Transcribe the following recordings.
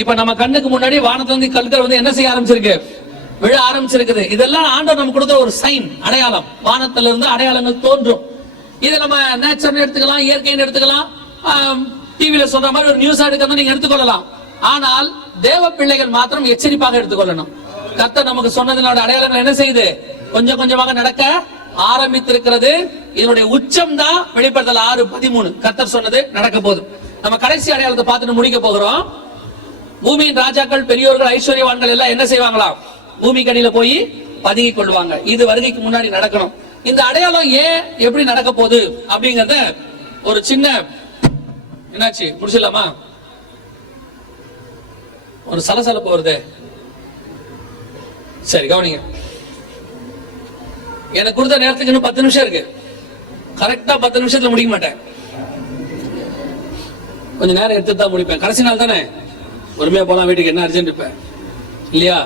இப்ப நம்ம கண்ணுக்கு முன்னாடி வானத்துல இருந்து கல்கள் வந்து என்ன செய்ய ஆரம்பிச்சிருக்கு, விழ ஆரம்பிச்சிருக்குது. இதெல்லாம் ஆண்டவர் நம்ம கொடுக்குற ஒரு சைன், அடையாளம். வானத்துல இருந்து அடையாளங்கள் தோன்றும். இதை நம்ம நேச்சர் எடுத்துக்கலாம், இயற்கைன்னு எடுத்துக்கலாம், டிவியில சொல்ற மாதிரி ஒரு நியூஸ் எடுக்கணும் நீங்க எடுத்துக்கொள்ளலாம். ஆனால் தேவ பிள்ளைகள் மாத்திரம் எச்சரிப்பாக எடுத்துக்கொள்ளணும். கர்த்தர் நமக்கு சொன்னதனோட அடையாளங்கள் என்ன செய்யுது, கொஞ்சம் கொஞ்சமாக நடக்க ஆரம்பித்திருக்கிறது. இதனுடைய உச்சம் தான் வெளிப்படுத்தல் 6:13. கர்த்தர் சொன்னது நடக்க போதும். நம்ம கடைசி அடையாளத்தை பார்த்துட்டு முடிக்க போகிறோம். பூமியின் ராஜாக்கள், பெரியோர்கள், ஐஸ்வர்யவான்கள் எல்லாம் என்ன செய்வாங்களாம், பூமி கடியில போய் பதுங்கிக் கொள்வாங்க. இது வருகைக்கு முன்னாடி நடக்கணும். இந்த அடையாளம் ஏன் எப்படி நடக்க போகுது அப்படிங்கறத ஒரு சின்ன என்னாச்சு முடிச்சிடலாமா? ஒரு சலசலப்பு வருது. சரி கவனிங்க. எனக்கு கொடுத்த நேரத்துக்கு இன்னும் 10 நிமிஷம் இருக்கு. கரெக்டா 10 நிமிஷத்துல முடிக்க மாட்டேன். கொஞ்சம் நேரம் எடுத்து தான் முடிப்பேன். கடைசி நாள் தானே, பொறுமையா போலாம், வீட்டுக்கு என்ன அர்ஜென்ட் இருப்பேன் இல்லையா?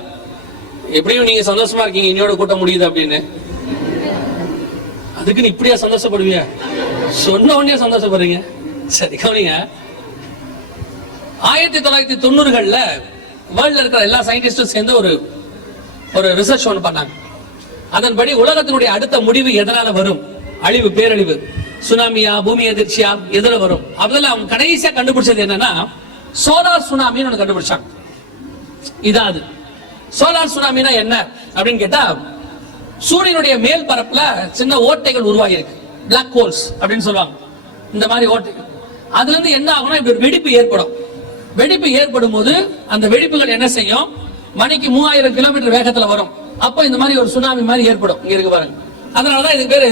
எப்படியும் நீங்க சந்தோஷமா இருக்கீங்க இன்னையோட கூட்டம் முடியுது அப்படின்னு. அதுக்கு நீ இப்படியா சந்தோஷப்படுவீங்க? சொன்ன உடனே சந்தோஷப்படுறீங்க. சரி கவனிங்க. 1990கள்ல வேர்ல்ட்ல இருக்கிற எல்லா சயின்டிஸ்டும் சேர்ந்து ஒரு ரிசர்ச் ஒன்று பண்ணாங்க. அதன்படி உலகத்தினுடைய அடுத்த முடிவு எதனால வரும், அழிவு, பேரழிவு, சுனாமியா, பூமி எதிர்ச்சியா, எதுல வரும்? அதுல அவங்க கடைசியா கண்டுபிடிச்சது என்னன்னா சோலார் சுனாமின்னு ஒன்று கண்டுபிடிச்சாங்க. இதான் அது. சோலார் சுனாமினா என்ன அப்படின்னு கேட்டா, சூரியனுடைய மேல் பரப்புல சின்ன ஓட்டைகள் உருவாகி இருக்கு, பிளாக் ஹோல்ஸ் அப்படின்னு சொல்லுவாங்க. இந்த மாதிரி ஓட்டைகள், அதுல இருந்து என்ன ஆகும்னா இப்ப வெடிப்பு ஏற்படும். வெடிப்பு ஏற்படும் போது அந்த வெடிப்புகள் என்ன செய்யும், மணிக்கு 3000 கிலோமீட்டர் வேகத்துல வரும். அப்போ இந்த மாதிரி ஒரு சுனாமி மாதிரி ஏற்படும். இங்க இருக்கு பாருங்க. அதனாலதான் இதுக்கு பேரு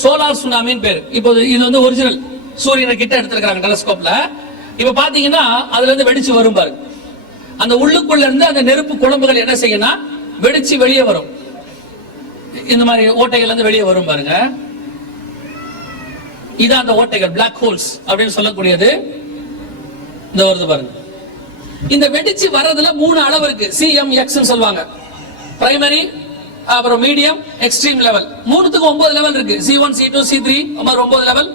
சோலார் சுனாமின்னு பேரு. இப்போ இது வந்து ஒரிஜினல் சூரியனை கிட்ட எடுத்திருக்காங்க டெலஸ்கோப்ல. இப்ப பாத்தீங்கன்னா அதுல இருந்து வெடிச்சு வரும் பாருங்க. அந்த உள்ளுக்குள்ள இருந்து அந்த நெருப்பு குழம்புகள் என்ன செய்யணும், வெடிச்சு வெளியே வரும். இந்த மாதிரி ஓட்டைகள் இருந்து வெளியே வரும் பாருங்க. இதான் அந்த ஓட்டைகள், பிளாக் ஹோல்ஸ் அப்படின்னு சொல்லக்கூடியது. இந்த வருது பாருங்க. இந்த வெடிச்சு வர்றதுல 3 அளவு இருக்கு. CMX சொல்லுவாங்க. பிரைமரி, அப்புறம் மீடியம், எக்ஸ்ட்ரீம் லெவல். 3த்துக்கு 9 லெவல் இருக்கு. C1, C2, C3 9 level,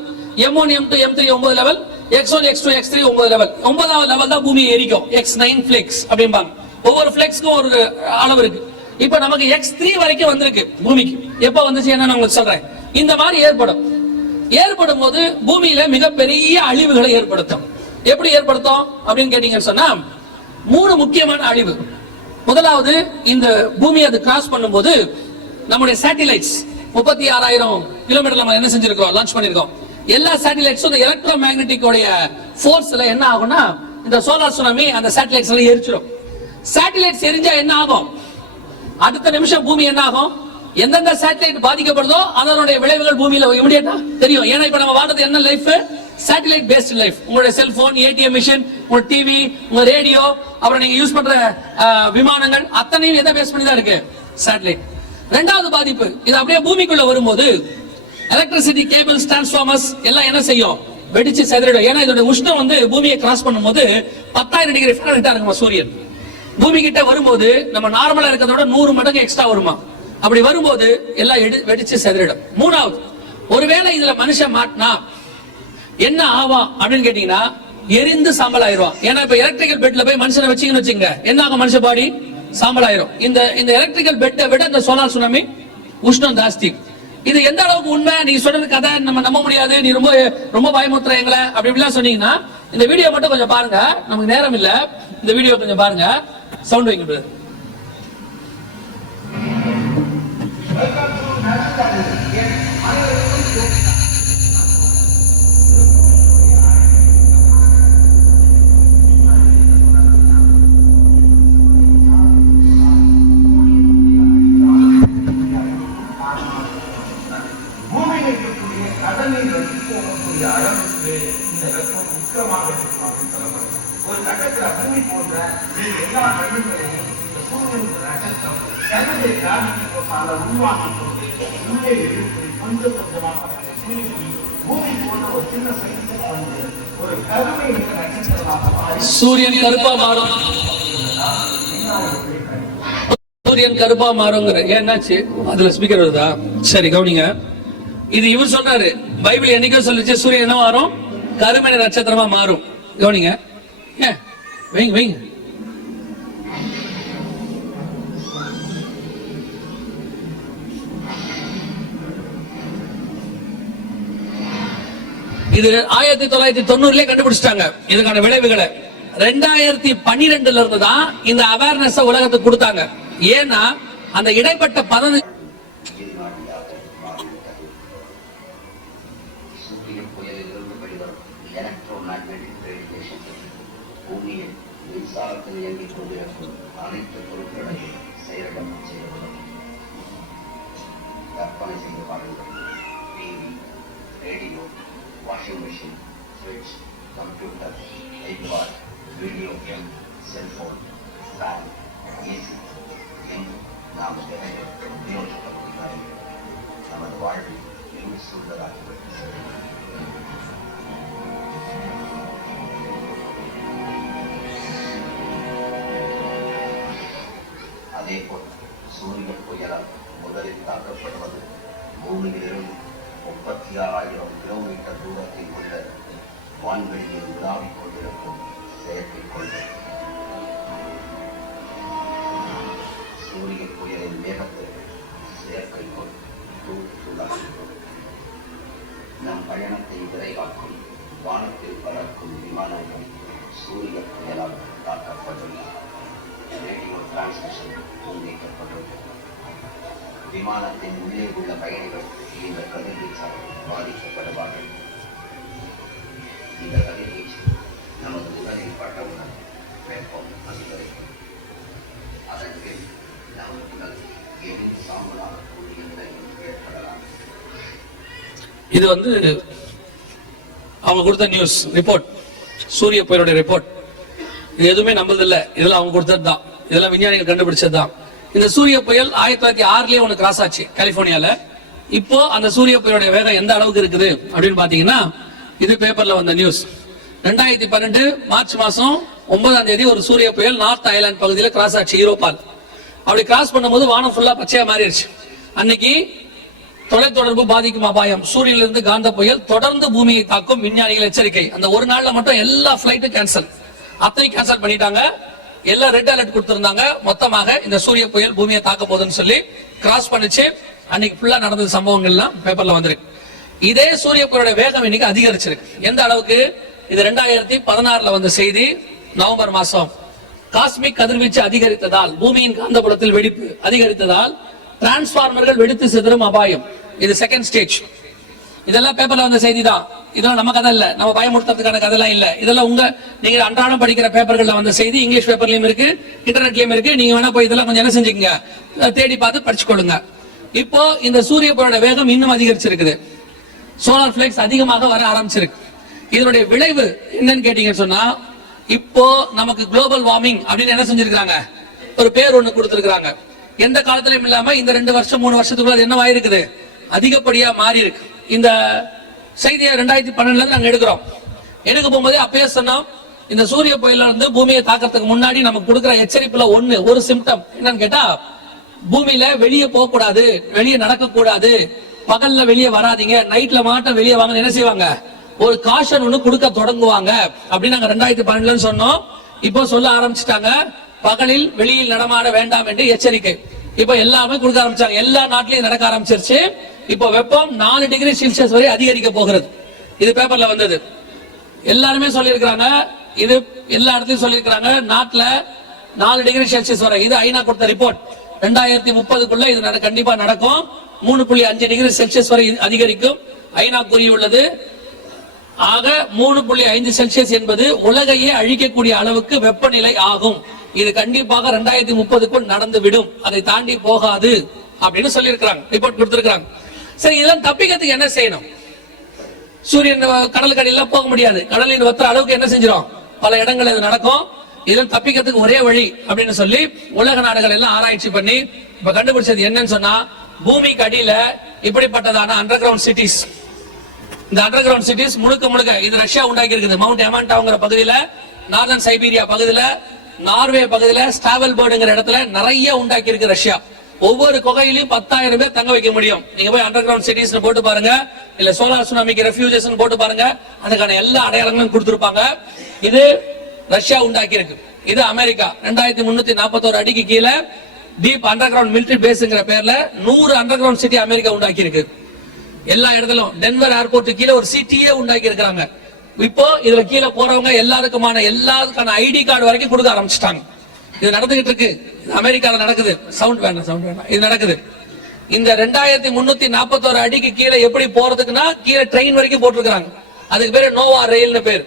M1, M2, M3 9 level, X1, X2, X3 9 level. 9வது லெவல் தான் பூமியை எரிக்கும். X9 ஃபிளெக்ஸ் அப்படிம்பாங்க. ஒவ்வொரு ஃபிளெக்ஸ்க்கும் ஒரு அளவு இருக்கு. இப்ப நமக்கு X3 வரைக்கும் வந்திருக்கு பூமிக்கு. எப்ப வந்துச்சு என்ன உங்களுக்கு சொல்றேன். இந்த மாதிரி ஏற்படும் போது பூமியில மிகப்பெரிய அழிவுகளை ஏற்படுத்தும். எப்படி ஏற்படுத்தும் அப்படின்னு கேட்டீங்கன்னு சொன்னா 3 முக்கியமான அழிவு. முதலாவது, இந்த பூமி அது கிராஸ் பண்ணும்போது நம்முடைய சேட்டிலைட்ஸ் 36,000 கிலோமீட்டர் நம்ம என்ன செஞ்சிருக்கோம், லான்ச் பண்ணிருக்கோம். எல்லா சேட்டிலைட்ஸும் இந்த எலக்ட்ரோ மேக்னெட்டிக் உடைய ஃபோர்ஸ்ல என்ன ஆகும்னா இந்த சோலார் சுனாமி அந்த சேட்டிலைட்ஸ் எல்லாம் எரிச்சிடும். சேட்டிலைட்ஸ் எரிஞ்சா என்ன ஆகும், அடுத்த நிமிஷம் பூமி என்ன ஆகும், எந்தெந்த சேட்டலைட் பாதிக்கப்படுதோ அதனுடைய விளைவுகள் பூமியில இமிடியேட்டா தெரியும். ஏன்னா இப்ப நம்ம வாழ்றது என்ன லைஃப், சேட்டலைட் பேஸ்ட் லைஃப். உங்களுடைய செல்போன், ATM மிஷின், உங்க டிவி, உங்க ரேடியோ, அப்புறம் நீங்க யூஸ் பண்ற விமானங்கள் அத்தனையும் எதை பேஸ் பண்ணி தான் இருக்கு, சேட்டலைட். ரெண்டாவது பாதிப்பு, இது அப்படியே பூமிக்குள்ள வரும்போது எலக்ட்ரிசிட்டி கேபிள்ஸ், டிரான்ஸ்ஃபார்மர்ஸ் எல்லாம் என்ன செய்யும், வெடிச்சு செதறிடும். ஏன்னா இதோட உஷ்ணம் வந்து பூமியை கிராஸ் பண்ணும்போது 10,000 டிகிரி ஃபாரன்ஹீட்டா இருக்குமா சூரியன். பூமி கிட்ட வரும்போது நம்ம நார்மலா இருக்கிறதோட 100 மடங்கு எக்ஸ்ட்ரா வருமா. அப்படி வரும்போது எல்லாம் வெடிச்சு செதறிடும். மூணாவது, ஒருவேளை இதுல மனுஷன் மாட்டினா என்ன ஆவாம் அப்படின்னு கேட்டீங்கன்னா எரிந்து சாம்பல் ஆயிரும். ஏன்னா இப்ப எலக்ட்ரிக்கல் பெட்ல போய் மனுஷனை வச்சீங்கன்னு வச்சுங்க, என்ன ஆகும், மனுஷ பாடி சாம்பல் ஆயிரும். இந்த எலக்ட்ரிக்கல் பெட்டை விட இந்த சோலார் சுனாமி உஷ்ணம் ஜாஸ்தி. இது எந்த அளவுக்கு உண்மை, நீங்க சொல்றது கதை நம்ம நம்ப முடியாது, நீ ரொம்ப ரொம்ப பயமுத்துற எங்களை அப்படி இப்படிலாம் சொன்னீங்கன்னா இந்த வீடியோ மட்டும் கொஞ்சம் பாருங்க. நமக்கு நேரம் இல்ல, இந்த வீடியோ கொஞ்சம் பாருங்க. சவுண்ட் வைக்க ஒரு கட்டத்தில் பூமி போன்ற எல்லா கண்ணுகளையும் சூரியன் நட்சத்திரம் கருதை உருவாக்கி உள்ளே எழுப்பி கொஞ்சம் கொஞ்சமாக பூமி போன்ற ஒரு சின்ன ஒரு கருமை நட்சத்திரமாக மாறி சூரியன் கருப்பா மாறும். சூரியன் கருப்பா மாறுங்கிற ஏன்னாச்சு, அதுல ஸ்பீக்கர் வருதா? சரி கவனிங்க. இது இவர் சொல்றாரு, பைபிள் என்னைக்கோ சொல்லிச்சு சூரியன் என்ன மாறும், கருமை நட்சத்திரமா மாறும். கவனிங்க, வைங்க வைங்க இது 1990 கண்டுபிடிச்சிட்டாங்க இதுக்கான விளைவுகளை. 2012 இருந்து தான் இந்த அவேர்னஸ் உலகத்துக்கு கொடுத்தாங்க. ஏன்னா அந்த இடைப்பட்ட 15 பூமியில் மின்சாரத்தில் இயங்கிக் கொண்டிருக்கும் அனைத்து பொருட்களையும் செயலிழக்க செய்யப்படும். கற்பனை செய்து பாருங்கள். TV, radio, washing machine, fridge, computer, iPad, video game, cellphone, fan, AC என்று நாம் தினமும் உபயோகிக்கப்படுகிறார்கள். நமது வாழ்வில் இன்னும் சூழலாகிவிட்டது. அதேபோல் சூரிய புயலால் முதலில் தாக்கப்படுவது பூமியிலிருந்து 36,000 கிலோமீட்டர் தூரத்தில் உள்ள வான்வெளியில் உலாவிக் கொண்டிருக்கும் செயற்கைக்கோள். சூரிய புயலின் வேகத்திற்கு செயற்கைக்கோள் தூளாகிறது. நம் பயணத்தை விரைவாக்கும் வானத்தில் பறக்கும் விமானங்கள் சூரிய புயலால் தாக்கப்பட்டுள்ளன. ரேடியோ டிரான்ஸ்மிஷன் துண்டிக்கப்பட்டுள்ளது. விமானத்தின் உள்ளே உள்ள பயணிகள் இந்த கதிர்வீச்சால் பாதிக்கப்படுவார்கள். இந்த கதிர்வீச்சு நமது உடலில் பட்டவுடன் வெப்பம் அதிகரிக்கும். அதன் பின் நமது உடல் எரிந்து சாம்பலாகக்கூடிய நிலையில் ஏற்படலாம். இது அவங்க கொடுத்த நியூஸ் ரிப்போர்ட், சூரிய புயலுடைய ரிப்போர்ட். இது எதுவுமே நம்பதில்லை, இதெல்லாம் அவங்க கொடுத்தது தான், இதெல்லாம் விஞ்ஞானிகள் கண்டுபிடிச்சது தான். இந்த சூரிய புயல் 1906 ஒன்று கிராஸ் ஆச்சு கலிபோர்னியால. இப்போ அந்த சூரிய புயலுடைய வேகம் எந்த அளவுக்கு இருக்குது அப்படின்னு பாத்தீங்கன்னா, இது பேப்பர்ல வந்த நியூஸ். 2012 மார்ச் மாசம் 9ஆம் தேதி ஒரு சூரிய புயல் நார்த் ஐலாந்து பகுதியில் கிராஸ் ஆச்சு யூரோப்பால். அப்படி கிராஸ் பண்ணும்போது வானம் ஃபுல்லா பச்சையா மாறிடுச்சு. அன்னைக்கு தொலைத்தொடர்பு பாதிக்கும் அபாயம், சூரியனிலிருந்து காந்த புயல் தொடர்ந்து பூமியை தாக்கும், விஞ்ஞானிகள் எச்சரிக்கை. அந்த ஒரு நாள்ல மட்டும் எல்லா பிளைட்டும் கேன்சல், அத்தனை கேன்சல் பண்ணிட்டாங்க. எல்லாம் ரெட் அலர்ட் கொடுத்திருந்தாங்க. மொத்தமாக இந்த சூரிய புயல் பூமியை தாக்க போகுதுன்னு சொல்லி கிராஸ் பண்ணிச்சு. அன்னைக்கு ஃபுல்லா நடந்த சம்பவங்கள்லாம் பேப்பர்ல வந்திருக்கு. இதே சூரிய புயலோட வேகம் இன்னைக்கு அதிகரிச்சிருக்கு. எந்த அளவுக்கு? இது 2016 வந்த செய்தி. நவம்பர் மாசம் காஸ்மிக் கதிர்வீச்சு அதிகரித்ததால், பூமியின் காந்தப்புலத்தில் வெடிப்பு அதிகரித்ததால் டிரான்ஸ்பார்மர்கள் வெடித்து சிதறும் அபாயம். இது செகண்ட் ஸ்டேஜ். இதெல்லாம் பேப்பர்ல வந்த செய்தி தான். இதெல்லாம் நம்ம கதை இல்ல, நம்ம பயமுறுத்துறதுக்கான கதைலாம் இல்ல. இதெல்லாம் நீங்க அன்றாடம் படிக்கிற பேப்பர்கள்ல வந்த செய்தி. இங்கிலீஷ் பேப்பர்லயும் இருக்கு, இன்டர்நெட்லயும் இருக்கு. நீங்க வேணா போய் இதெல்லாம் கொஞ்சம் என்ன செஞ்சுக்கங்க, தேடி பார்த்து படிச்சுக்கொள்ளுங்க. இப்போ இந்த சூரிய புயலோட வேகம் இன்னும் அதிகரிச்சிருக்குது. சோலார் பிளேக்ஸ் அதிகமாக வர ஆரம்பிச்சிருக்கு. இதனுடைய விளைவு என்னன்னு கேட்டீங்கன்னு சொன்னா, இப்போ நமக்கு குளோபல் வார்மிங் அப்படின்னு என்ன செஞ்சிருக்காங்க, ஒரு பேர் ஒண்ணு கொடுத்திருக்காங்க. எந்த காலத்திலும் இல்லாம இந்த 2 வருஷம் 3 வருஷத்துக்குள்ள என்ன ஆயிருக்குது, அதிகப்படியா மாறி இருக்கு. இந்த செய்தியை 2012 நாங்க எடுக்கிறோம். எடுக்க போகும்போதே அப்பயே சொன்னோம், இந்த சூரிய புயல இருந்து பூமியை தாக்கறதுக்கு முன்னாடி நமக்கு கொடுக்கிற எச்சரிப்புல ஒரு சிம்டம் என்னன்னு கேட்டா, பூமியில வெளியே போக கூடாது, வெளியே நடக்க கூடாது, பகல்ல வெளியே வராதீங்க, நைட்ல மாட்டம் வெளியே வாங்க என்ன செய்வாங்க, ஒரு காஷன் ஒண்ணு கொடுக்க தொடங்குவாங்க அப்படின்னு நாங்க 2012 சொன்னோம். இப்போ சொல்ல ஆரம்பிச்சுட்டாங்க, பகலில் வெளியில் நடமாட வேண்டாம் என்று எச்சரிக்கை. இப்ப எல்லாமே கொடுக்க ஆரம்பிச்சாங்க. எல்லா நாட்டிலையும் நடக்க ஆரம்பிச்சிருச்சு. இப்போ வெப்பம் 4 டிகிரி செல்சியஸ் வரை அதிகரிக்க போகிறது. இது பேப்பர்ல வந்தது. எல்லாருமே சொல்லியிருக்காங்க, இது எல்லா இடத்துலயும் சொல்லியிருக்காங்க, நாட்டுல 4 டிகிரி செல்சியஸ் வரை. இது ஐநா கொடுத்த ரிப்போர்ட். 2030க்குள்ள இது கண்டிப்பா நடக்கும். 3.5 டிகிரி செல்சியஸ் வரை அதிகரிக்கும் ஐநா கூறியுள்ளது. ஆக 3.5 செல்சியஸ் என்பது உலகையே அழிக்கக்கூடிய அளவுக்கு வெப்பநிலை ஆகும். இது கண்டிப்பாக 2030க்குள் நடந்து விடும், அதை தாண்டி போகாது அப்படின்னு சொல்லியிருக்காங்க, ரிப்போர்ட் கொடுத்திருக்காங்க. சரி, இதெல்லாம் தப்பிக்கிறதுக்கு என்ன செய்யணும்? சூரியன் கடலுக்கு அடியெல்லாம் போக முடியாது, கடலின் வத்துற அளவுக்கு என்ன செஞ்சிடும், பல இடங்கள் இது நடக்கும். இதெல்லாம் தப்பிக்கிறதுக்கு ஒரே வழி அப்படின்னு சொல்லி உலக நாடுகள் எல்லாம் ஆராய்ச்சி பண்ணி இப்ப கண்டுபிடிச்சது என்னன்னு சொன்னா, பூமிக்கு அடியில இப்படிப்பட்டதான அண்டர் கிரவுண்ட் சிட்டிஸ். இந்த அண்டர் கிரவுண்ட் சிட்டிஸ் முழுக்க இது ரஷ்யா உண்டாக்கி இருக்குது. மவுண்ட் எமாண்டாங்கிற பகுதியில, நார்தன் சைபீரியா பகுதியில, நார்வே பகுதியில, ஸ்டாவல்பர்டுங்கிற இடத்துல நிறைய உண்டாக்கி இருக்கு ரஷ்யா. ஒவ்வொரு குகையிலையும் 10,000 பேர் தங்க வைக்க முடியும். நீங்க போய் அண்டர் கிரவுண்ட் சிட்டிஸ் போட்டு பாருங்க, இல்ல சோலார் சுனாமிக்கு ரெஃப்யூஜஸ் போட்டு பாருங்க, அதுக்கான எல்லா அடையாளங்களும் கொடுத்திருப்பாங்க. இது ரஷ்யா உண்டாக்கி இருக்கு. இது அமெரிக்கா 2341 அடிக்கு கீழே டீப் அண்டர் கிரவுண்ட் மிலிட்டரி பேஸ்ங்கிற பேர்ல 100 அண்டர் கிரவுண்ட் சிட்டி அமெரிக்கா உண்டாக்கி இருக்கு. எல்லா இடத்திலும் டென்வர் ஏர்போர்ட் கீழே ஒரு சிட்டியே உண்டாக்கி இருக்காங்க. இப்போ இதுல கீழே போறவங்க எல்லாருக்கான ஐடி கார்டு வரைக்கும் கொடுக்க ஆரம்பிச்சிட்டாங்க. இது நடந்துகிட்டு இருக்கு. அமெரிக்கால நடக்குது. சவுண்ட் வேண்டாம். இது நடக்குது. இந்த 2341 அடிக்கு கீழே எப்படி போறதுக்குன்னா கீழே ட்ரெயின் வரைக்கும் போட்டிருக்காங்க. அதுக்கு பேரு நோவா ரயில்னு பேர்.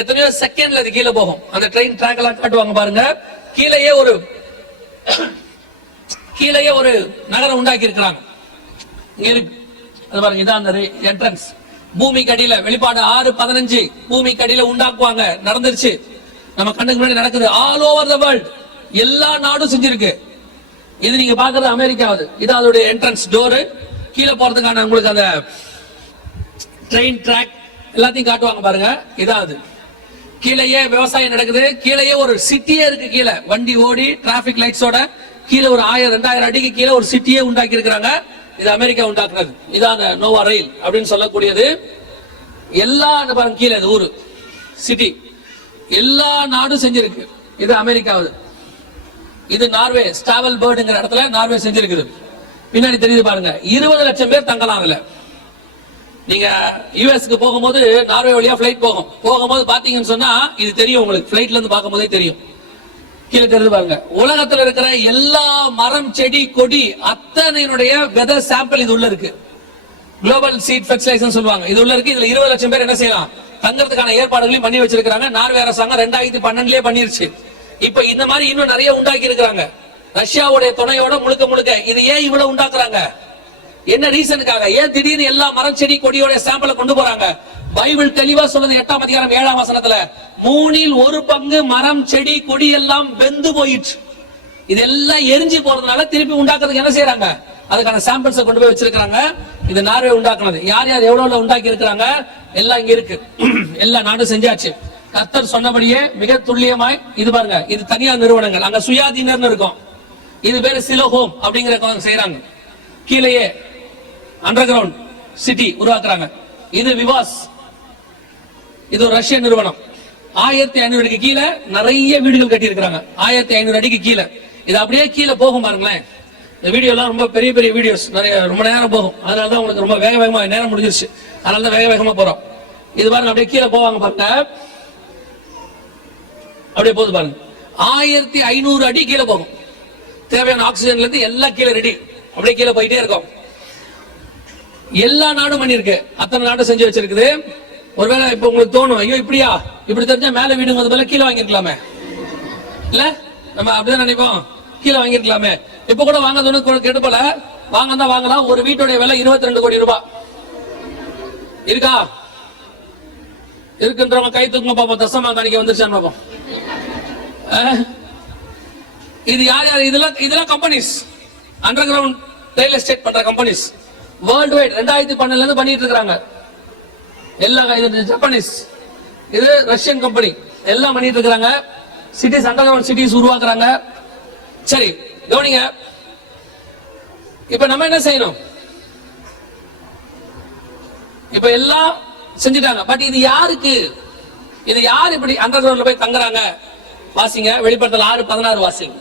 எத்தனையோ செகண்ட்ல அது கீழே போகும். அந்த ட்ரெயின் ட்ராக் எல்லாம் காட்டுவாங்க பாருங்க. கீழேயே ஒரு நகரம் உண்டாக்கி இருக்கிறாங்க. இங்க இருக்கு அது பாருங்க. இதான் அந்த என்ட்ரன்ஸ். பூமிக்கு அடியில வெளிப்பாடு 6:15 பூமிக்கு அடியில உண்டாக்குவாங்க. நடந்துருச்சு. நம்ம கண்ணுக்கு முன்னாடி நடக்குது. ஆல் ஓவர் த வேர்ல்ட் எல்லா நாடும் செஞ்சிருக்கு. இது நீங்க பாக்குறது அமெரிக்காவது. இது அதோட என்ட்ரன்ஸ் டோரு. கீழே போறதுக்கான உங்களுக்கு அந்த ட்ரெயின் ட்ராக் எல்லாத்தையும் காட்டுவாங்க பாருங்க. இதாவது கீழேயே விவசாயம் நடக்குது. கீழேயே ஒரு சிட்டியே இருக்கு. கீழே வண்டி ஓடி டிராபிக் லைட்ஸோட கீழே ஒரு 1000-2000 அடிக்கு கீழே ஒரு சிட்டியே உண்டாக்கி இருக்கிறாங்க. இது அமெரிக்கா உண்டாக்குனது. இதான் நோவா ரயில் அப்படின்னு சொல்லக்கூடியது. எல்லா பாருங்க கீழே ஊரு சிட்டி எல்லா நாடும் செஞ்சிருக்கு. இது அமெரிக்காவது. இது நார்வே ஸ்டாவல் பேர்டுங்கிற இடத்துல நார்வே செஞ்சிருக்குது. பின்னாடி தெரியுது பாருங்க. 20 லட்சம் பேர் தங்கலாம் அதுல. நீங்க யுஎஸ்க்கு போகும்போது நார்வே வழியா பிளைட் போகும்போது பாத்தீங்கன்னு சொன்னா இது தெரியும் உங்களுக்கு. பிளைட்ல இருந்து பார்க்கும் போதே தெரியும். கீழே தெரியுது பாருங்க. உலகத்துல இருக்கிற எல்லா மரம் செடி கொடி அத்தனையுடைய வெதர் சாம்பிள் இது உள்ள இருக்கு. குளோபல் சீட் ஃபெர்டிலைசேஷன் சொல்லுவாங்க. இது உள்ள இருக்கு. இதுல 20 லட்சம் பேர் என்ன செய்யலாம்? தங்கறதுக்கான ஏற்பாடுகளையும் பண்ணி வச்சிருக்காங்க. நார்வே அரசாங்கம் 2012 பண்ணிருச்சு. இப்ப இந்த மாதிரி இன்னும் நிறைய உண்டாக்கி இருக்காங்க. ரஷ்யாவுடைய துணையோட முழுக்க இது ஏன் இவ்வளவு உண்டாக்குறாங்க? என்ன ரீசனுக்காக? ஏன் திடீர்னு எல்லா மரம் செடி கொடியோட சாம்பிளை கொண்டு போறாங்க? பைபிள் தெளிவா சொல்லுது 8ஆம் அதிகாரம் 7ஆம் வசனத்துல 3 1 பங்கு மரம் செடி கொடி எல்லாம் வெந்து போயிடுச்சு. இதெல்லாம் எரிஞ்சு போறதுனால திருப்பி உண்டாக்குறதுக்கு என்ன செய்யறாங்க? அதுக்கான சாம்பிள்ஸ் கொண்டு போய் வச்சிருக்காங்க. இது நார்வே உண்டாக்குனது. யார் யார் எவ்வளவு உண்டாக்கி இருக்கிறாங்க எல்லாம் இங்க இருக்கு. எல்லா நாடும் செஞ்சாச்சு. கர்த்தர் சொன்னபடியே மிக துல்லியமாய். இது பாருங்க. இது தனியார் நிறுவனங்கள். அங்க சுயாதீனர் இருக்கும். இது பேரு சிலோஹோம் அப்படிங்கிற செய்யறாங்க. கீழேயே அண்டர் கிரவுண்ட் சிட்டி உருவாக்குறாங்க. இது விவாஸ். இது ஒரு ரஷ்ய நிறுவனம். 1500 அடிக்கு கீழே நிறைய வீடுகள் கட்டி இருக்கிறாங்க. 1500 அடிக்கு கீழே. இது அப்படியே கீழே போகும் பாருங்களேன். இந்த வீடியோ எல்லாம் ரொம்ப பெரிய பெரிய வீடியோஸ், நிறைய ரொம்ப நேரம் போகும். அதனாலதான் உங்களுக்கு ரொம்ப வேகமா நேரம் முடிஞ்சிருச்சு. அதனாலதான் வேகமா போறோம். இது பாருங்க அப்படியே கீழே போவாங்க பாருங்க. அப்படியே போகுது பாருங்க. 1500 அடி கீழே போகும். தேவையான ஆக்சிஜன்ல இருந்து எல்லாம் கீழே ரெடி. அப்படியே கீழே போயிட்டே இருக்கும். எல்லா நாடும் பண்ணிருக்கு. அத்தனை நாடும் செஞ்சு வச்சிருக்குது. ஒருவேளை இப்ப உங்களுக்கு தோணும், ஐயோ இப்படியா, இப்படி தெரிஞ்சா மேல வீடுங்க போல கீழே வாங்கிருக்கலாமே. இல்ல நம்ம அப்படிதான் நினைப்போம். கீழே வாங்கிருக்கலாமே. இப்ப கூட வாங்க கெடுப்பல. வாங்கலாம். ஒரு வீட்டுடைய விலை 22 கோடி ரூபாய் இருக்கா? இருக்குன்றவங்க கை தூக்குங்க பாப்போம். தசமா காணிக்க வந்துருச்சான்னு பாப்போம். இது யார் யார்? இதெல்லாம் companies. Under ground real estate பண்ற கம்பெனிஸ். வேர்ல்டு வைட் 2012 இருந்து பண்ணிட்டு இருக்காங்க. எல்லாம் இது ஜப்பானீஸ், இது ரஷ்யன் கம்பெனி. எல்லாம் பண்ணிட்டு இருக்காங்க. சிட்டிஸ், அண்டர் கிரவுண்ட் சிட்டிஸ் உருவாக்குறாங்க. சரி கவனிங்க. இப்ப நம்ம என்ன செய்யணும்? இப்ப எல்லாம் செஞ்சுட்டாங்க. பட் இது யாருக்கு? இது யார் இப்படி அண்டர் கிரவுண்ட்ல போய் தங்குறாங்க? வாசிங்க. வெளிப்படுத்தல் 6:16 வாசிங்க.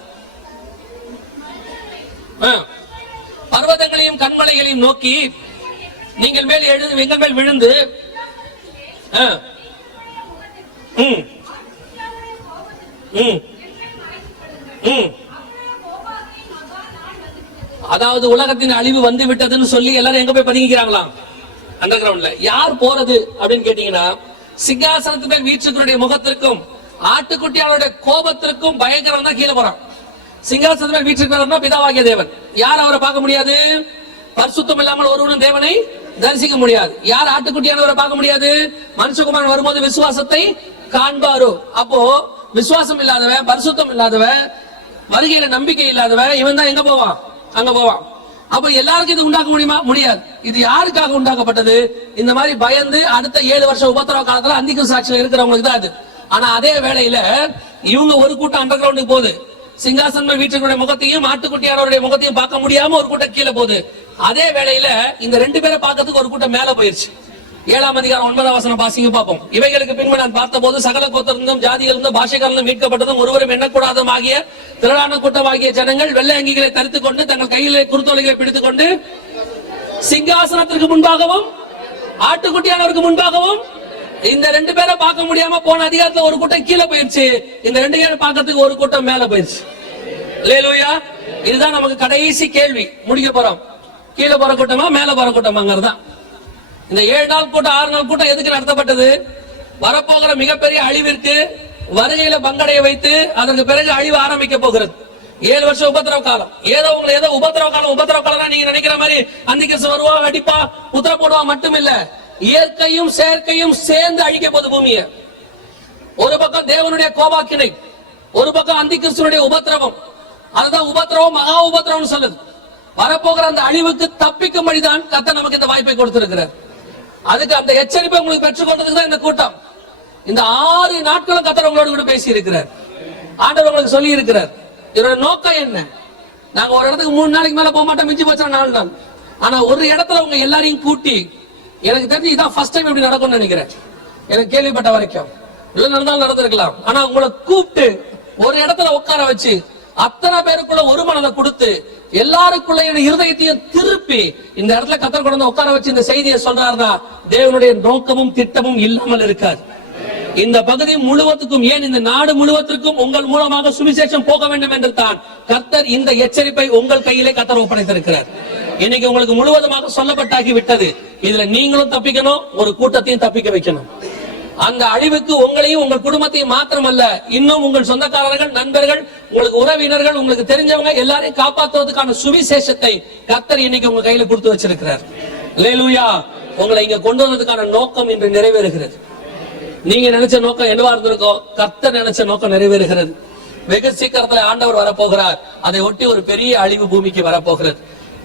பர்வதங்களையும் கண்மலைகளையும் நோக்கி நீங்கள் மேல் எங்கள் மேல் விழுந்து அதாவது உலகத்தின் அழிவு வந்து விட்டதுன்னு சொல்லி எல்லாரும் எங்க போய் பதுங்கிக்கிறாங்களாம்? அண்டர் கிரவுண்ட்ல. யார் போறது அப்படின்னு கேட்டீங்கன்னா, சிங்காசனத்து மேல் வீற்றுடைய முகத்திற்கும் ஆட்டுக்குட்டியாளுடைய கோபத்திற்கும் பயங்கரம் தான் கீழே போறான். சிங்காசனத்து மேல் வீற்றுக்கிறவர்னா பிதாவாகிய தேவன். யார் அவரை பார்க்க முடியாது? பரிசுத்தம் இல்லாமல் ஒருவனும் தேவனை தரிசிக்க முடியாது. யார் ஆட்டுக்குட்டியானவரை பார்க்க முடியாது? மனுஷகுமாரன் வரும்போது விசுவாசத்தை காண்பாரோ. அப்போ விசுவாசம் இல்லாதவன், பரிசுத்தம் இல்லாதவன், வருகையில நம்பிக்கை இல்லாதவன், இவன் தான் எங்க போவான்? அங்க போவான். அப்ப எல்லாருக்கும் இது உண்டாக்க முடியுமா? முடியாது. இது யாருக்காக உண்டாக்கப்பட்டது? இந்த மாதிரி பயந்து அடுத்த 7 வருஷம் உபத்திரவ காலத்துல அந்திக்கு சாட்சியில் இருக்கிறவங்களுக்கு தான் அது. ஆனா அதே வேளையில இவங்க ஒரு கூட்டம் அண்டர் கிரவுண்டுக்கு போகுது. சிங்காசன வீட்டுடைய முகத்தையும் ஆட்டுக்குட்டியாரோடைய முகத்தையும் பார்க்க முடியாம ஒரு கூட்டம் கீழே போகுது. அதே வேளையில இந்த 2 பேரை பார்க்கறதுக்கு ஒரு கூட்டம் மேல போயிருச்சு. 7ஆம் அதிகாரம் 9ஆம் வசனம் பாசிங்க பார்ப்போம். இவைகளுக்கு பின்பு நான் பார்த்தபோது சகல கோத்திரங்களும் ஜாதிகளிலும் பாஷைகளிலும் மீட்கப்பட்டதும் ஒருவரும் எண்ணக்கூடாதும் ஆகிய திரளான கூட்டமாகிய ஜனங்கள் வெள்ளை அங்கிகளை தரித்துக் கொண்டு தங்கள் கையிலே குருத்தோலைகளை பிடித்துக் கொண்டு சிங்காசனத்திற்கு முன்பாகவும் ஆட்டுக்குட்டியானவருக்கு முன்பாகவும். இந்த ரெண்டு பேரை பார்க்க முடியாம போன அதிகாரத்துல ஒரு கூட்டம் கீழே போயிருச்சு, இந்த ரெண்டு பேரை பார்க்கறதுக்கு ஒரு கூட்டம் மேல போயிருச்சு. அல்லேலூயா. இதுதான் நமக்கு கடைசி கேள்வி, முடிக்க போறோம். கீழே போற கூட்டமா மேல போற கூட்டமாங்கிறது தான். இந்த 7 நாள் கூட்டம் 6 நாள் கூட்டம் எதுக்கு நடத்தப்பட்டது? வரப்போகிற மிகப்பெரிய அழிவிற்கு வருகையில பங்கடைய வைத்து அதற்கு பிறகு அழிவு ஆரம்பிக்க போகிறது. 7 வருஷம் உபத்திரவ காலம். ஏதோ உபத்திரவ காலம் நீங்க நினைக்கிற மாதிரி அந்திகிறிஸ்து வருவா, வெடிப்பா, உத்தர போடுவா மட்டும் இல்ல, இயற்கையும் செயற்கையும் சேர்ந்து அழிக்க போது பூமியை. ஒரு பக்கம் தேவனுடைய கோபாக்கினை, ஒரு பக்கம் அந்திகிறிஸ்துடைய உபத்திரவம். அதுதான் உபத்திரவம், மகா உபத்திரவம் சொல்லுது. வரப்போகிற அந்த அழிவுக்கு தப்பிக்கும்படிதான் கர்த்தர் நமக்கு இந்த வாய்ப்பை கொடுத்திருக்கிறார். அதுக்கு அந்த எச்சரிப்பை உங்களுக்கு பெற்றுக் கொண்டதுக்கு தான் இந்த கூட்டம். இந்த 6 நாட்களும் கர்த்தர் உங்களோடு கூட பேசி இருக்கிறார். ஆண்டவர் உங்களுக்கு சொல்லி இருக்கிறார். இதோட நோக்கம் என்ன? நாங்க ஒரு இடத்துக்கு 3 நாளைக்கு மேல போக மாட்டோம், மிஞ்சி போச்சா 4 நாள். ஆனா ஒரு இடத்துல உங்க எல்லாரையும் கூட்டி, எனக்கு தெரிஞ்சு இதான் ஃபர்ஸ்ட் டைம் இப்படி நடக்கும்னு நினைக்கிறேன், எனக்கு கேள்விப்பட்ட வரைக்கும். இல்ல நடந்தாலும் நடந்திருக்கலாம். ஆனா உங்களை கூப்பிட்டு ஒரு இடத்துல உட்கார வச்சு அத்தனை பேருக்குள்ள ஒரு மனதை கொடுத்து எல்லாருக்குள்ள இருதயத்தையும் திருப்பி இந்த இடத்துல கர்த்தர் கொண்டு உட்கார வச்சு இந்த செய்தியை சொல்றாருன்னா தேவனுடைய நோக்கமும் திட்டமும் இல்லாமல் இருக்காது. இந்த பகுதி முழுவதுக்கும், ஏன் இந்த நாடு முழுவதற்கும் உங்கள் மூலமாக சுவிசேஷம் போக வேண்டும் என்று தான் கர்த்தர் இந்த எச்சரிப்பை உங்கள் கையிலே கர்த்தர் ஒப்படைத்திருக்கிறார். இன்னைக்கு உங்களுக்கு முழுவதுமாக சொல்லப்பட்டாகி விட்டது. இதுல நீங்களும் தப்பிக்கணும், ஒரு கூட்டத்தையும் தப்பிக்க வைக்கணும். அந்த அழிவுக்கு உங்களையும் உங்கள் குடும்பத்தையும் மாத்திரமல்ல, இன்னும் உங்கள் சொந்தக்காரர்கள், நண்பர்கள், உங்களுக்கு உறவினர்கள், உங்களுக்கு தெரிஞ்சவங்க எல்லாரையும் காப்பாற்றுவதற்கான சுவிசேஷத்தை கர்த்தர் இன்னைக்கு உங்க கையில கொடுத்து வச்சிருக்கிறார். அல்லேலூயா. உங்களை இங்க கொண்டு வந்ததுக்கான நோக்கம் இன்று நிறைவேறுகிறது. நீங்க நினைச்ச நோக்கம் என்னவா இருந்திருக்கோ, கர்த்தர் நினைச்ச நோக்கம் நிறைவேறுகிறது. வெகு சீக்கிரத்துல ஆண்டவர் வரப்போகிறார். அதை ஒட்டி ஒரு பெரிய அழிவு பூமிக்கு வரப்போகிறது.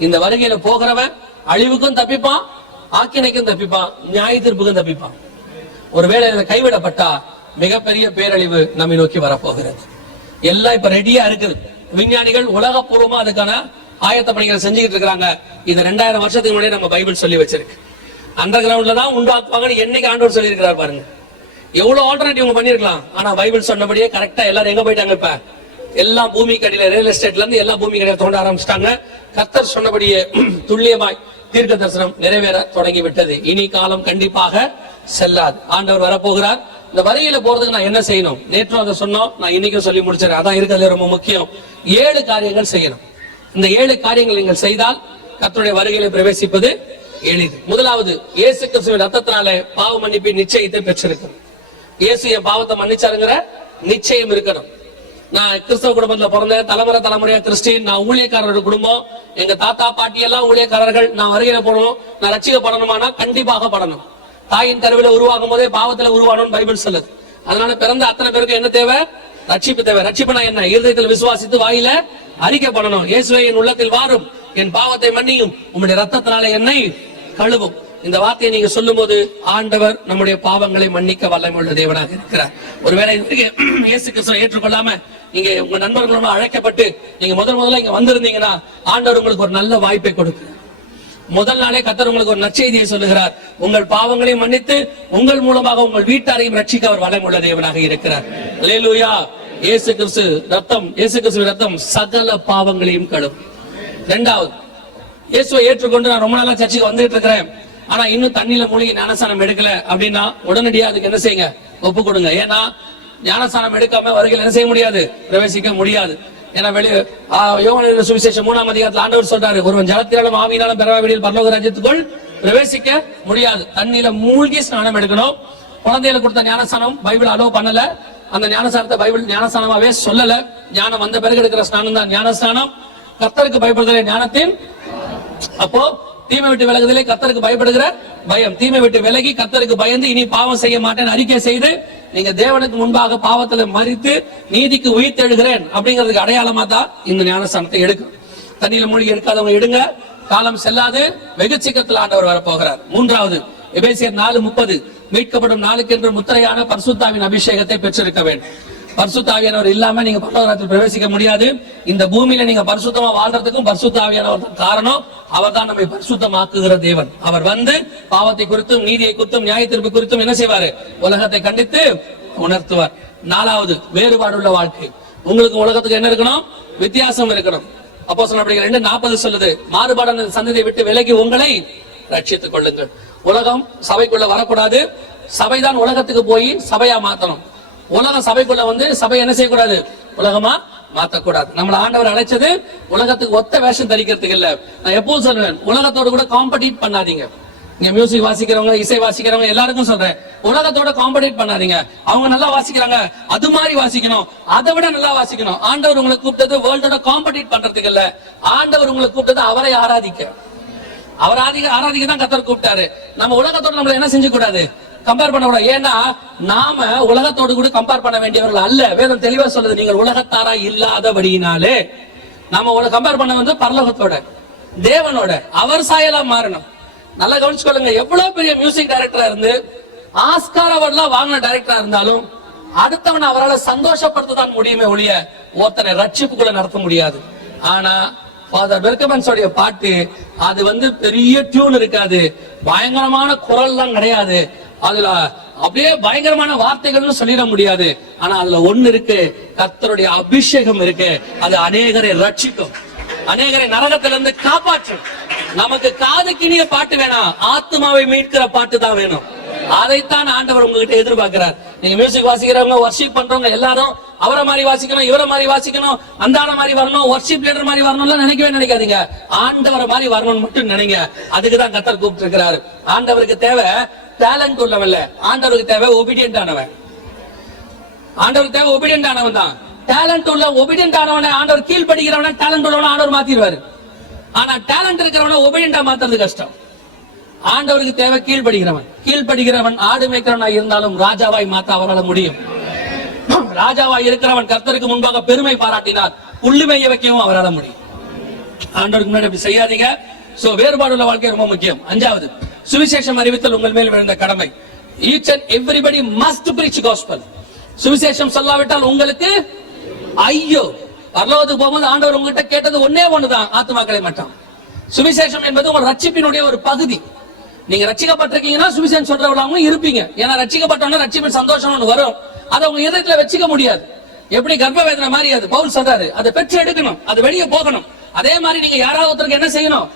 இந்த வருகையில போகிறவன் அழிவுக்கும் தப்பிப்பான், ஆக்கினைக்கும் தப்பிப்பான், நியாய தீர்ப்புக்கும் தப்பிப்பான். ஒருவேளை இதுல கைவிடப்பட்டா மிகப்பெரிய பேரழிவு நம்மை நோக்கி வரப்போகிறது. எல்லாம் இப்ப ரெடியா இருக்குது. விஞ்ஞானிகள் உலகப்பூர்வமா அதுக்கான ஆயத்த பணிகளை செஞ்சுக்கிட்டு இருக்காங்க. இது 2000 வருஷத்துக்கு முன்னாடி நம்ம பைபிள் சொல்லி வச்சிருக்கு. அண்டர் கிரவுண்ட்ல தான் உண்டாக்குவாங்கன்னு என்னைக்கு ஆண்டவர் சொல்லி இருக்கிறார் பாருங்க. எவ்வளவு ஆல்டர்னேட்டிவ் பண்ணிருக்கலாம். ஆனா பைபிள் சொன்னபடியே கரெக்டா எல்லாரும் எங்க போயிட்டாங்க? இப்ப எல்லாம் பூமி கடியில, ரியல் எஸ்டேட்ல இருந்து எல்லா பூமி கடியில தோண்ட ஆரம்பிச்சிட்டாங்க. கர்த்தர் சொன்னபடியே துல்லியமாய் தீர்க்க தரிசனம் நிறைவேற தொடங்கி விட்டது. இனி காலம் கண்டிப்பாக செல்லாது. ஆண்டவர் வரப்போகிறார். இந்த வருகையில போறதுக்கு நான் என்ன செய்யணும்? நேற்று அதை சொன்னோம், நான் இன்னைக்கும் சொல்லி முடிச்சிடறேன். அதான் இருக்கிறதுல ரொம்ப முக்கியம். 7 காரியங்கள் செய்யணும். இந்த 7 காரியங்கள் நீங்கள் செய்தால் கர்த்தருடைய வருகையில பிரவேசிப்பது எளிது. முதலாவது, இயேசு கிறிஸ்துவின் ரத்தத்தினாலே பாவ மன்னிப்பின் நிச்சயத்தை பெற்றிருக்கணும். இயேசு என் பாவத்தை மன்னிச்சாருங்கிற நிச்சயம் இருக்கணும். நான் கிறிஸ்தவ குடும்பத்துல பிறந்தேன், தலைமுறையா கிறிஸ்டின். நான் ஊழியக்காரரோட குடும்பம், எங்க தாத்தா பாட்டி எல்லாம் ஊழியக்காரர்கள். நான் வருகையில போகணும், நான் ரட்சிக்கப்படணுமானா கண்டிப்பாக படணும். தாயின் கருவில உருவாகும் போதே பாவத்துல உருவானோம் பைபிள் சொல்லுது. அதனால பிறந்த அத்தனை பேருக்கு என்ன தேவை? ரட்சிப்பு தேவை. ரட்சிப்புனா என்ன? இருதயத்தில் விசுவாசித்து வாயில அறிக்கை பண்ணணும். இயேசுவே என் உள்ளத்தில் வாரும், என் பாவத்தை மன்னியும், உம்முடைய ரத்தத்தினாலே என்னை கழுவும். இந்த வார்த்தையை நீங்க சொல்லும் போது ஆண்டவர் நம்முடைய பாவங்களை மன்னிக்க வல்லமையுள்ள தேவனாக இருக்கிறார். ஒருவேளை இயேசு கிறிஸ்துவை ஏற்றுக்கொள்ளாம நீங்க உங்க நண்பர்கள் அழைக்கப்பட்டு நீங்க முதல்ல இங்க வந்திருந்தீங்கன்னா ஆண்டவர் உங்களுக்கு ஒரு நல்ல வாய்ப்பை கொடுக்கிறார். முதல் நாளே கர்த்தர் உங்களுக்கு ஒரு நற்செய்தியை சொல்லுகிறார். உங்கள் பாவங்களையும் மன்னித்து உங்கள் மூலமாக உங்கள் வீட்டாரையும் ரட்சிக்க அவர் வல்லமையுள்ள தேவனாக இருக்கிறார். அல்லேலூயா. இயேசு கிறிஸ்துவின் ரத்தம் சகல பாவங்களையும் கழுவும். 2வது, இயேசுவை ஏற்றுக்கொண்டு நான் ரொம்ப நாளா சர்ச்சுக்கு வந்துட்டு இருக்கிறேன், ஆனா இன்னும் தண்ணியில மூழ்கி ஞானஸ்தானம் எடுக்கல அப்படின்னா உடனடியா அதுக்கு என்ன செய்யுங்க? ஒப்பு கொடுங்க. ஏன்னா ஞானஸ்தானம் எடுக்காம வருகையில் என்ன செய்ய முடியாது? பிரவேசிக்க முடியாது. ஏன்னா யோவான் சுவிசேஷம் 3ஆம் அதிகாரத்துல ஆண்டவர் சொல்றாரு, ஒருவன் ஜலத்தினாலும் ஆவியினாலும் பெறாவிடில் பரலோக ராஜ்யத்துக்குள் பிரவேசிக்க முடியாது. தண்ணியில மூழ்கி ஸ்நானம் எடுக்கணும். குழந்தைகளுக்கு கொடுத்த ஞானஸ்தானம் பைபிள் அலோ பண்ணல. அந்த ஞானஸ்தானத்தை பைபிள் ஞானஸ்தானமாவே சொல்லல. ஞானம் வந்த பிறகு எடுக்கிற ஸ்நானம் தான் ஞானஸ்தானம். கர்த்தருக்கு பயப்படுகிற ஞானத்தின், அப்போ தீமை விட்டு விலகுதலே கர்த்தருக்கு பயப்படுகிற பயம். தீமை விட்டு விலகி கர்த்தருக்கு பயந்து இனி பாவம் செய்ய மாட்டேன் அறிக்கை செய்து நீங்க தேவனுக்கு முன்பாக பாவத்துல மறித்து நீதிக்கு உயிர்த்தெழுகிறேன் அப்படிங்கிறதுக்கு அடையாளமா தான் இந்த ஞானஸ்தானத்தை எடுக்கும். தண்ணியில மூழ்கி எடுக்காதவங்க எடுங்க. காலம் செல்லாது, வெகு சீக்கிரத்தில் ஆண்டவர் வரப்போகிறார். 3வது, எபேசியர் 4:30, மீட்கப்படும் நாளுக்கென்று முத்திரையான பரிசுத்தாவின் அபிஷேகத்தை பெற்றிருக்க வேண்டும். பரிசுத்த ஆவியானவர் இல்லாம நீங்க பரலோகத்தில் பிரவேசிக்க முடியாது. இந்த பூமியில நீங்க பரிசுத்தமா வாழ்றதுக்கும் பரிசுத்த ஆவியானவர் தான் காரணம். அவர் தான் நம்மை பரிசுத்தமாக்குகிற தேவன். அவர் வந்து பாவத்தை குறித்தும் நீதியை குறித்தும் நியாய தீர்ப்பு குறித்தும் என்ன செய்வாரு? உலகத்தை கண்டித்து உணர்த்துவார். 4வது, வேறுபாடுள்ள வாழ்க்கை. உங்களுக்கு உலகத்துக்கு என்ன இருக்கணும்? வித்தியாசம் இருக்கணும். அப்போஸ்தலர் நடவடிக்கைகள் 2:40 சொல்லுது, மாறுபாடான சந்ததியை விட்டு விலகி உங்களை ரட்சித்துக் கொள்ளுங்கள். உலகம் சபைக்குள்ள வரக்கூடாது, சபைதான் உலகத்துக்கு போய் சபையா மாத்தணும். உலகம் சபைக்குள்ள வந்து சபை என்ன செய்யக்கூடாது, உலகமா மாத்தக்கூடாது. நம்மள ஆண்டவர் அழைச்சது உலகத்துக்கு ஒத்த வேஷம் தரிக்கிறதுக்கு இல்ல. நான் எப்பவும் சொல்றேன், உலகத்தோட கூட காம்படிட் பண்ணாதீங்க. இங்க மியூசிக் வாசிக்கிறவங்க, இசை வாசிக்கிறவங்க எல்லாருக்கும் சொல்றேன், உலகத்தோட காம்படிட் பண்ணாதீங்க. அவங்க நல்லா வாசிக்கிறாங்க, அது மாதிரி வாசிக்கணும், அதை விட நல்லா வாசிக்கணும். ஆண்டவர் உங்களை கூப்பிட்டது வேர்ல்டோட காம்படிட் பண்றதுக்கு இல்ல. ஆண்டவர் உங்களை கூப்பிட்டது அவரை ஆராதிக்க. அவர் ஆராதிக்க தான் கர்த்தர் கூப்பிட்டாரு. நம்ம உலகத்தோட நம்மள என்ன செஞ்சு கூடாது, கம்பேர் பண்ண கூடாது. ஏன்னா நாம உலகத்தோடு கூட கம்பேர் பண்ண வேண்டியவர்கள் அல்ல. வேதம் தெளிவா சொல்லுது, நீங்கள் உலகத்தாரா இல்லாதபடியினாலே. நாம கம்பேர் பண்ண வந்து பரலோகத்தோட, தேவனோட, அவர் சாயலா மாறணும். நல்லா கவனிச்சுக்கொள்ளுங்க, எவ்வளவு பெரிய மியூசிக் டைரக்டரா இருந்து ஆஸ்கார் அவார்ட்லாம் வாங்கின டைரக்டரா இருந்தாலும் அடுத்தவனை அவரால் சந்தோஷப்படுத்ததான் முடியுமே ஒழிய ஒருத்தனை ரட்சிப்புக்குள்ள நடத்த முடியாது. ஆனா ஃபாதர் பெர்கமன்ஸோட பாட்டு அது வந்து பெரிய டியூன் இருக்காது, பயங்கரமான குரல் தான் கிடையாது, அதுல அப்படியே பயங்கரமான வார்த்தைகள்னு சொல்லிட முடியாது. ஆனா அதுல ஒண்ணு இருக்கு, கர்த்தருடைய அபிஷேகம் இருக்கு. அது அநேகரை ரட்சிக்கும், அநேகரை நரகத்திலிருந்து காப்பாற்றும். நமக்கு காது கிணிய பாட்டு வேணாம், ஆத்மாவை மீட்கிற பாட்டு தான் வேணும். அதைத்தான் ஆண்டவர் உங்ககிட்ட எதிர்பார்க்கிறார். நீங்க மியூசிக் வாசிக்கிறவங்க, வர்ஷிப் பண்றவங்க எல்லாரும் அவரை மாதிரி வாசிக்கணும், இவரை மாதிரி வாசிக்கணும், அந்தான மாதிரி வரணும், வர்ஷிப் லீடர் மாதிரி வரணும்லாம் நினைக்கவே நினைக்காதீங்க. ஆண்டவரை மாதிரி வரணும்னு மட்டும் நினைங்க. அதுக்குதான் கர்த்தர் கூப்பிட்டு இருக்கிறாரு. ஆண்டவருக்கு தேவை டேலண்ட் உள்ளவன் இல்ல, ஆண்டவருக்கு தேவை ஒபீடியன்ட் ஆனவன். ஆண்டவருக்கு தேவை ஒபீடியன்ட் ஆனவன் தான். டேலண்ட் உள்ள ஒபீடியன்ட் ஆனவனை ஆண்டவர் கீழ்படுகிறவன, டேலண்ட் உள்ளவன ஆண்டவர் மாத்திடுவாரு. ஆனா டேலண்ட் இருக்கிறவன ஒபீடியன்டா மாத்துறது கஷ்டம். ஆண்டவருக்கு தேவை கீழ்படுகிறவன். கீழ்படுகிறவன் ஆடு மேய்க்கிறவனாய் இருந்தாலும் ராஜாவாய் மாத்த அவரால் முடியும். ராஜாவாய் இருக்கிறவன் கர்த்தருக்கு முன்பாக பெருமை பாராட்டினார், புள்ளி மேய வைக்கவும் அவரால் முடியும். ஆண்டவருக்கு முன்னாடி அப்படி செய்யாதீங்க. சோ வேறுபாடுள்ள வாழ்க்கை ரொம்ப முக்கியம். 5வது, சுவிசேஷம் அறிவித்தல் உங்கள் மேல் விழுந்த கடமை. Each and everybody must preach gospel. சுவிசேஷம் சொல்லாவிட்டால் உங்களுக்கு ஐயோ. பரலோகத்துக்கு போகும்போது ஆண்டவர் உங்ககிட்ட கேட்டது ஒன்னே ஒண்ணுதான், ஆத்துமாக்களை மட்டும். சுவிசேஷம் என்பது உங்கள் ரட்சிப்பினுடைய ஒரு பகுதி. நீங்க ரட்சிக்கப்பட்டிருக்கீங்கன்னா சுவிசேஷம் சொல்றவங்களும் இருப்பீங்க. ஏன்னா ரட்சிக்கப்பட்டோம்னா ரட்சிப்பின் சந்தோஷம் ஒன்று வரும். அதை உங்க இதயத்துல வச்சுக்க முடியாது. எப்படி கர்ப்ப வேதனை மாதிரி அது பவுல் சொல்றாரு, அதை பெற்று எடுக்கணும், அது வெளியே போகணும். அதே மாதிரி நீங்க யாராவது ஒருத்தருக்கு என்ன செய்யணும்,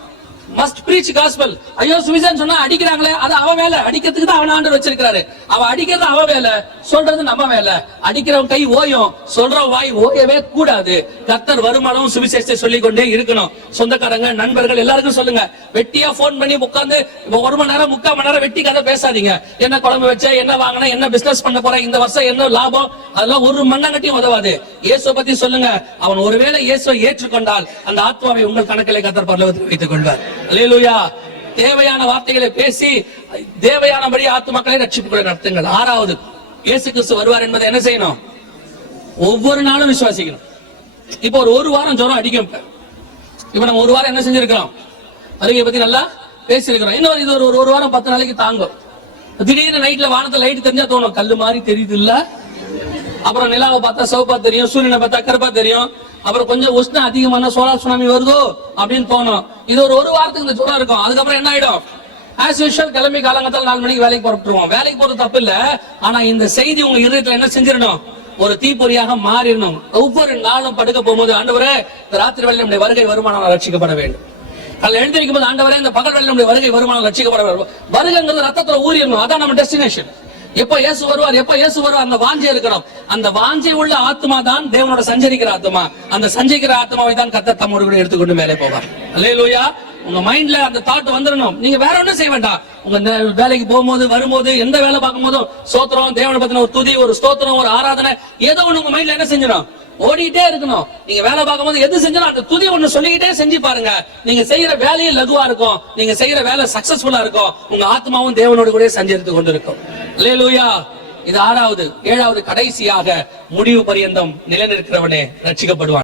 மஸ்ட் பிரீச் காஸ்பல். ஐயோ சுவிசேஷம் சொன்னா அடிக்கிறாங்களே, அது அவ வேலை, அடிக்கிறதுக்கு தான் அவன் ஆண்டவர் வச்சிருக்காரு. அவ அடிக்கிறது அவ வேலை, சொல்றது நம்ம வேலை. அடிக்கிறவன் கை ஓயும், சொல்ற வாய் ஓயவே கூடாது. கர்த்தர் வருமானம் சுவிசேஷத்தை சொல்லிக் கொண்டே இருக்கணும். சொந்தக்காரங்க, நண்பர்கள் எல்லாருக்கும் சொல்லுங்க. வெட்டியா போன் பண்ணி உட்கார்ந்து 1 மணி நேரம் 3/4 மணி நேரம் வெட்டி கதை பேசாதீங்க. என்ன குழம்பு வச்ச, என்ன வாங்கின, என்ன பிசினஸ் பண்ண போற, இந்த வருஷம் என்ன லாபம், அதெல்லாம் ஒரு மண்ணங்கட்டியும் உதவாது. இயேசுவை பத்தி சொல்லுங்க. அவன் ஒருவேளை இயேசுவை ஏற்றுக்கொண்டால் அந்த ஆத்மாவை உங்கள் கணக்கிலே கர்த்தர் பரலோகத்தில் வைத்துக் கொள்வார். அல்லேலூயா. தேவையான வார்த்தைகளை பேசி தேவையானபடி ஆத்துமக்களை ரட்சிப்புகளை நடத்துங்கள். 6வது, இயேசு கிறிஸ்து வருவார் என்பதை என்ன செய்யணும், ஒவ்வொரு நாளும் விசுவாசிக்கணும். இப்போ ஒரு வாரம் ஜுரம் அடிக்கும். இப்ப நம்ம ஒரு வாரம் என்ன செஞ்சிருக்கிறோம், வருகையை பத்தி நல்லா பேசிருக்கிறோம். இன்னொரு இது ஒரு வாரம் 10 நாளைக்கு தாங்கும். திடீர்னு நைட்ல வானத்துல லைட் தெரிஞ்சா தோணும், கல்லு மாதிரி தெரியுது இல்ல. அப்புறம் நிலாவை பார்த்தா சிவப்பா தெரியும், சூரியனை பார்த்தா கருப்பா தெரியும். அப்புறம் கொஞ்சம் உஷ்ணம் அதிகமான சோலார் சுனாமி வருதோ அப்படின்னு தோணும். இது ஒரு வாரத்துக்கு இந்த ஜுரம் இருக்கும். அதுக்கப்புறம் என்ன ஆயிடும், ஆஸ் யூஷுவல் கிளம்பி காலங்கத்தால் 4 மணிக்கு வேலைக்கு புறப்பட்டுருவோம். வேலைக்கு போறது தப்பு இல்ல, ஆனா இந்த செய்தி உங்க இதயத்துல என்ன செஞ்சிடணும், ஒரு தீப்பொறியாக மாறிடணும். ஒவ்வொரு நாளும் படுக்க போகும்போது ஆண்டவரே இந்த ராத்திரி வேளையில் நம்முடைய வருகை வருமானம் ரட்சிக்கப்பட வேண்டும். அதில் எழுந்திருக்கும் போது ஆண்டவரே இந்த பகல் வேளையில் நம்முடைய வருகை வருமானம் ரட்சிக்கப்பட வேண்டும். வருகைங்கிறது ரத்தத்துல ஊறிடணும். அதான் நம்ம டெஸ்டினேஷன். எப்ப இயேசு வருவார், எப்ப இயேசு வருவார், அந்த வாஞ்சை இருக்கணும். அந்த வாஞ்சை உள்ள ஆத்மா தான் தேவனோட சஞ்சரிக்கிற ஆத்மா. அந்த சஞ்சரிக்கிற ஆத்மாவை தான் கர்த்தர் தம்மோடு கூட எடுத்துக்கொண்டு மேலே போவார். அல்லேலூயா. உங்க மைண்ட்ல அந்த தாட் வந்துடணும். நீங்க வேற ஒண்ணும் செய்ய வேண்டாம். உங்க வேலைக்கு போகும்போது, வரும்போது, எந்த வேலை பார்க்கும் போதும் ஸ்தோத்திரம், தேவனை பத்தின ஒரு துதி, ஒரு ஸ்தோத்திரம், ஒரு ஆராதனை, ஏதோ ஒண்ணு உங்க மைண்ட்ல என்ன செஞ்சிடும், ஓடிட்டே இருக்கணும். நீங்க வேலை பார்க்கும் போது எது செஞ்சாலும் அந்த துதி ஒண்ணு சொல்லிக்கிட்டே செஞ்சு பாருங்க. நீங்க செய்யற வேலையே லகுவா இருக்கும், நீங்க செய்யற வேலை சக்சஸ்ஃபுல்லா இருக்கும். உங்க ஆத்மாவும் தேவனோடு கூட சஞ்சரித்து கொண்டிருக்கும். அல்லேலூயா. இது 6வது. 7வது, கடைசியாக முடிவு பரியந்தம் நிலைநிற்கிறவனே ரட்சிக்கப்படுவான்.